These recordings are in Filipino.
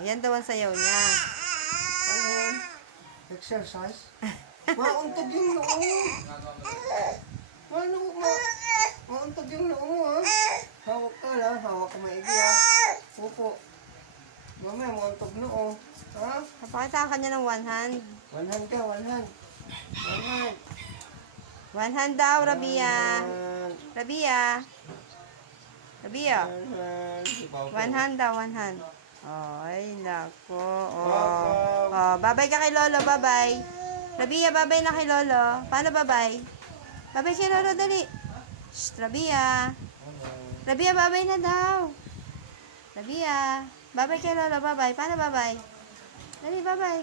yan daw ang sayaw niya. Ano yan? Exercise? Mauntog yung noo. Mauntog yung noo mo, ha? Hawak ka lang. Hawak ka maigi, ha? Upo. Mamaya, mauntog noo. Ha? Napakita ka niya ng one hand. One hand ka, one hand. One hand. One hand daw, Rabia. Rabia. Rabia. One hand daw, one hand. Ay, nako. Oh, babay ka kay Lolo, babay. Rabia, babay na kay Lolo. Paano babay? Babay kay Lolo, dali. Shh, Rabia. Rabia, babay na daw. Rabia. Babay kay Lolo, babay. Paano babay? Dali, babay.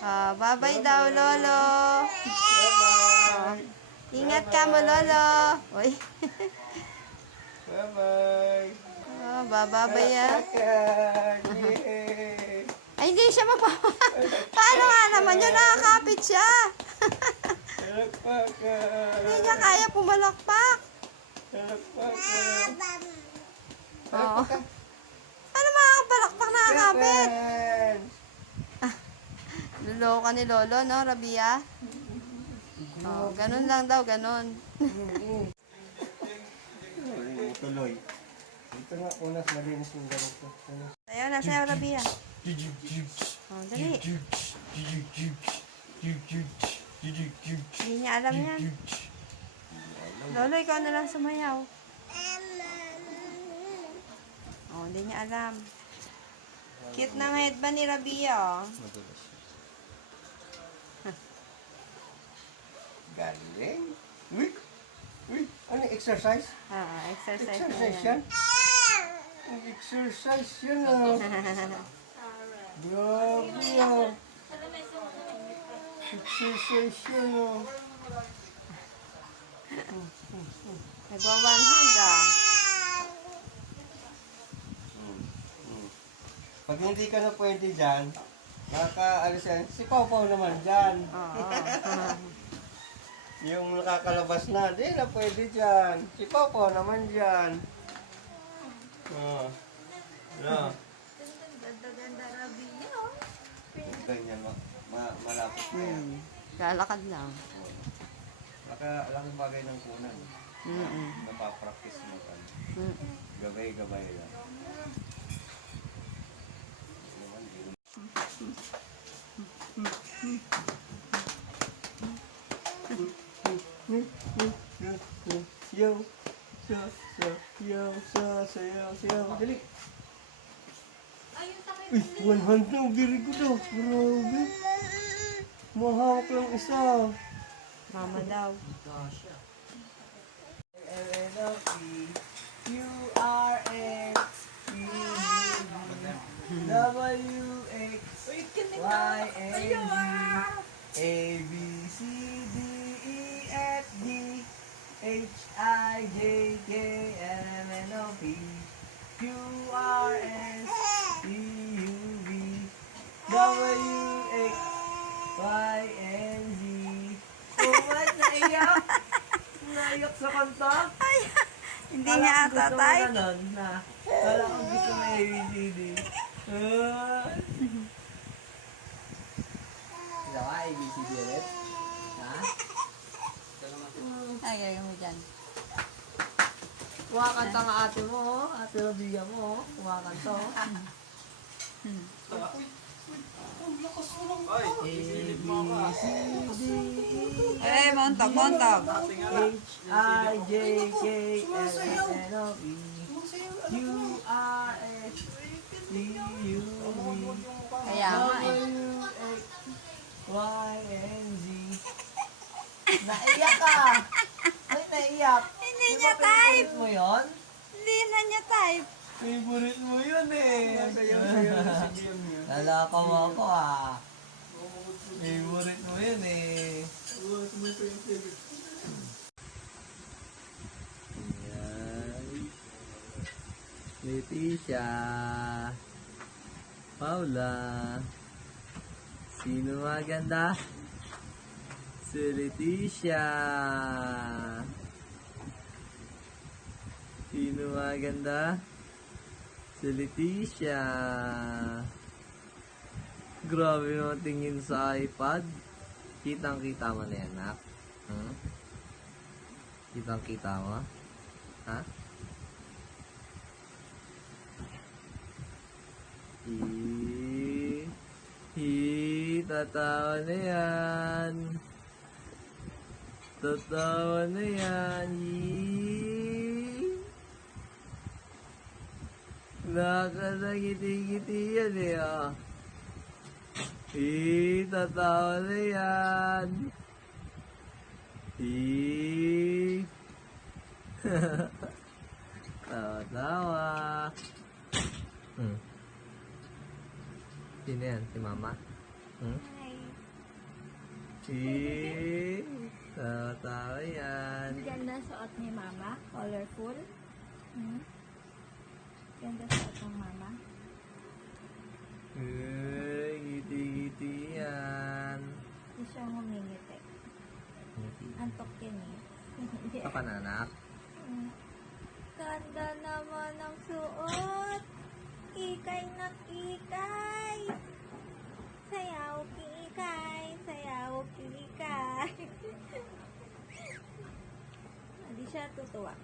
Oh, babay daw, Lolo. Oh, ingat ka mo, Lolo. Uy. Bye-bye. Oh, bababay yan. Ay, hindi siya Paano nga naman yun? Nakakapit siya. Hindi niya kaya pumalakpak. Oo. Paano makakapalakpak nakakapit? Luloko ka ni Lolo, no, Rabia? Oh, ganun lang daw, ganun. Tuloy. Ito nga, unas malinis yung ganito. Sayaw na, sayaw, Rabia. Oh, dali. Hindi niya alam yan. Lolo, ikaw na lang sumayaw. Oh, hindi niya alam. Cute ng headband ni Rabia, oh. Galing. Uy! Uy! Ano yung exercise? Exercise na Exercise yan. yan? Ang exercise yan, ah. Grabe, ah. Exercise yan, ah. Nagwa-one hand, ah. Pag hindi ka na pwede dyan, nakakaalis yan. Si Pau naman dyan. Oo. Yung nakakalabas na, di na pwede dyan. Si Pau naman dyan. Oh. No. Ganda-ganda Rabia. Ganyan, malapit na yan. Lalakad lang. Laking bagay ng kunan. Napapractice mo pa. Gabay-gabay lang. Yo, sayaw, dali. Uy, one hand na, very good daw. Grabe. Mahawak lang isa. Mama daw. WXYZ. Oh, ba't naiyak? Naiyak sa kanta? Hindi niya ata type. Kala ko gusto na ABCD. Ikaw ka, ABCD ulit? Ha? Ay, gagawin mo dyan. Kumakanta nga ate mo, oh. Ate Rabia mo, oh. Kumakanta, oh. A, B, C, D, E, Montag, montag. H, I, J, K, L, M, N, O, P, Q, R, S, T, U, V, Kaya nga eh. W, X, Y, and Z. Naiyak ka! Ay, naiyak! Hindi Di niya ba type. favorite mo yun? Hindi na niya type. Favorite mo yun eh! Sayaw si Jim yun. Lalaka mo ako ah! Favorite mo yun eh! Ayan. Leticia. Paula. Sino maganda? Si Leticia. Sino maganda? Si Leticia. Grabe naman tingin sa iPad. Kitang-kita mo na yan, nak. Hmm? Kitang-kita mo? Ha? Tatawa na yan. Tatawa na yan. Nakakagiti-giti yan eh, ah. Tatawa na yan. Tawa-tawa. Sino yan? Si mama? Tawa-tawa yan. Ganda suot ni mama. Colorful. Ganda suot ng mama. Ngiti-ngiti yan. Hindi siya ngumingiti. Antok yan eh. Sa pananak. Ganda naman ang suot. Ikay na ikay. Sayaw kikay. Sayaw kikay. Hindi siya tutuwa.